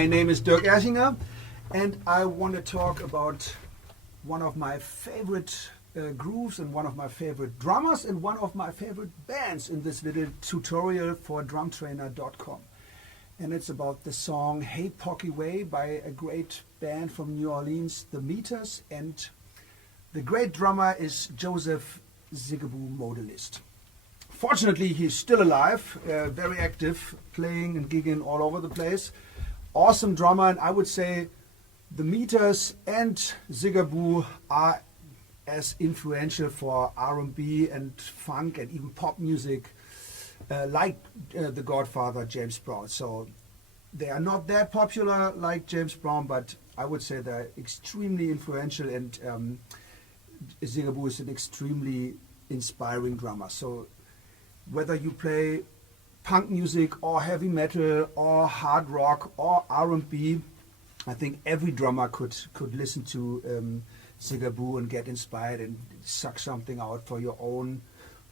My name is Dirk Erchinger, and I want to talk about one of my favorite grooves and one of my favorite drummers and one of my favorite bands in this little tutorial for Drumtrainer.com. And it's about the song Hey Pocky A-Way by a great band from New Orleans, the Meters, and the great drummer is Joseph Zigaboo Modeliste. Fortunately, he's still alive, very active, playing and gigging all over the place. Awesome drummer, and I would say the Meters and Zigaboo are as influential for R&B and funk and even pop music like the Godfather James Brown. So they are not that popular like James Brown, but I would say they're extremely influential, and Zigaboo is an extremely inspiring drummer. So whether you play punk music or heavy metal or hard rock or R&B, I think every drummer could listen to Zigaboo and get inspired and suck something out for your own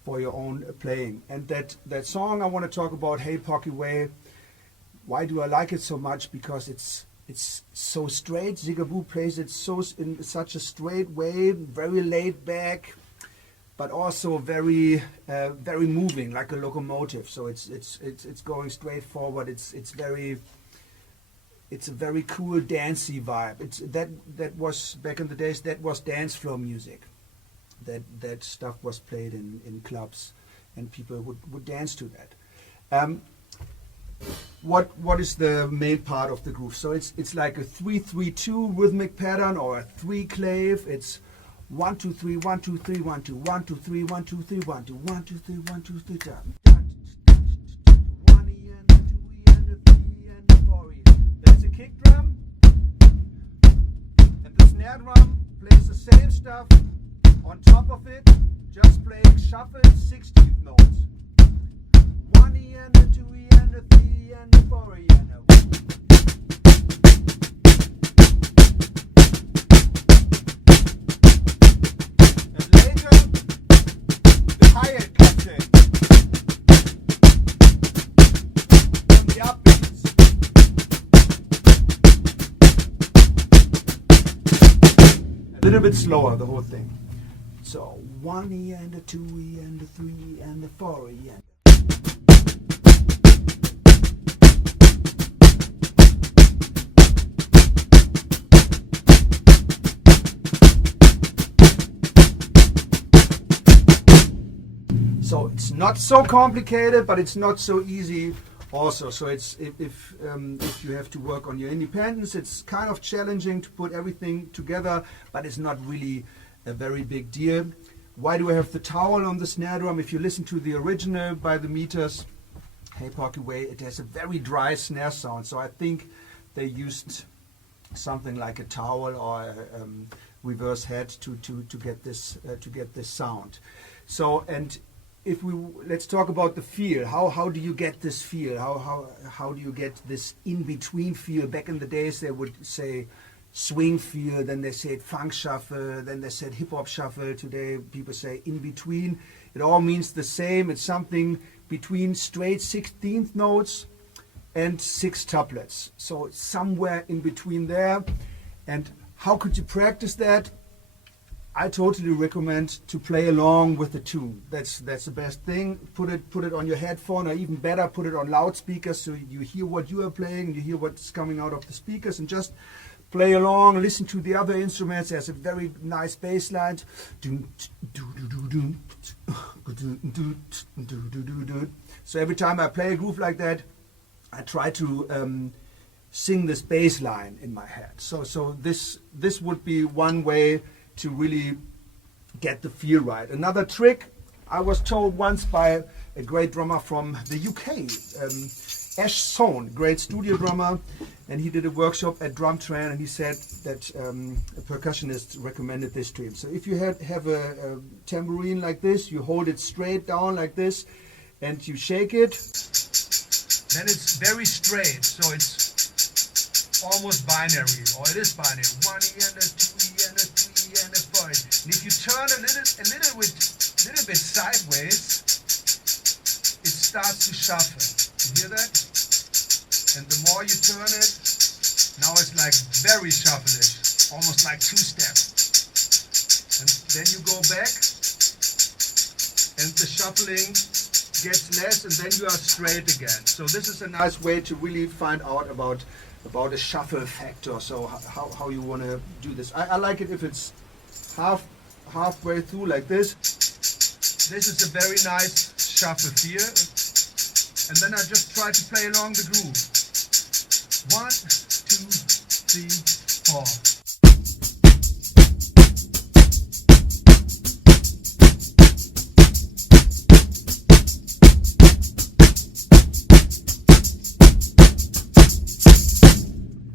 playing. And that song I want to talk about, Hey Pocky A-Way, why do I like it so much? Because it's so straight. Zigaboo plays it in such a straight way, very laid back, but also very moving, like a locomotive. So it's going straight forward. It's a very cool dancey vibe. That was back in the days. That was dance floor music. That stuff was played in clubs, and people would dance to that. What is the main part of the groove? So it's like a 3-3-2 rhythmic pattern or a 3-clave. It's 1 2 3 1 2 3 1 2 1 2 3 1 2 3 1 2 1 2 3 1 2 3 1 E and a 2 E and a 3 E and a 4 E. That's a kick drum, and the snare drum plays the same stuff on top of it, just playing shuffled 16th notes. 1 E and a 2 E and a 3 E and a 4 E and a 1. And later, the hi-hat comes in. And the upbeats. A little bit slower, the whole thing. So 1 E and a 2 E and a 3 E and a 4 E and so it's not so complicated, but it's not so easy also. So it's if you have to work on your independence, it's kind of challenging to put everything together, but it's not really a very big deal. Why do I have the towel on the snare drum? If you listen to the original by the Meters, Hey Pocky A-Way, it has a very dry snare sound. So I think they used something like a towel or a reverse head to get this sound. So, and if let's talk about the feel. How do you get this feel? How do you get this in between feel? Back in the days, they would say swing feel, then they said funk shuffle, then they said hip hop shuffle. Today people say in between. It all means the same. It's something between straight 16th notes and 6 tuplets. So it's somewhere in between there. And how could you practice that? I totally recommend to play along with the tune. That's the best thing. Put it on your headphone, or even better, put it on loudspeakers so you hear what you are playing, you hear what's coming out of the speakers, and just play along, listen to the other instruments. There's a very nice bass line. So every time I play a groove like that, I try to sing this bass line in my head. So this would be one way to really get the feel right. Another trick I was told once by a great drummer from the UK, Ash Sohn, great studio drummer, and he did a workshop at Drumtrainer, and he said that a percussionist recommended this to him. So if you have a tambourine like this, you hold it straight down like this, and you shake it, then it's very straight, so it's almost binary, or it is binary. 1 E and a 2 E and a 3 E and a 4 E. And if you turn a little bit sideways, it starts to shuffle. You hear that? And the more you turn it, Now it's like very shuffleish, almost like two-step. And then you go back, and the shuffling gets less, and then you are straight again. So this is a nice way to really find out about a shuffle factor. So how you want to do this. I like it if it's halfway through like this. This is a very nice shuffle feel. And then I just try to play along the groove. 1, 2, 3, 4.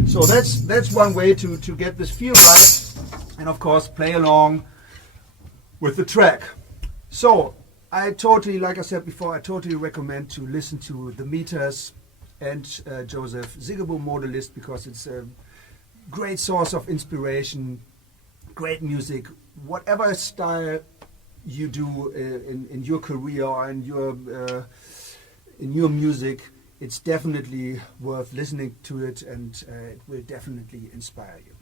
So that's one way to get this feel right, and of course play along with the track. So I totally, like I said before, I totally recommend to listen to the meters and Joseph Zigaboo Modeliste, because it's a great source of inspiration, great music, whatever style you do in your career or in your music. It's definitely worth listening to it, and it will definitely inspire you.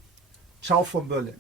Ciao from Berlin.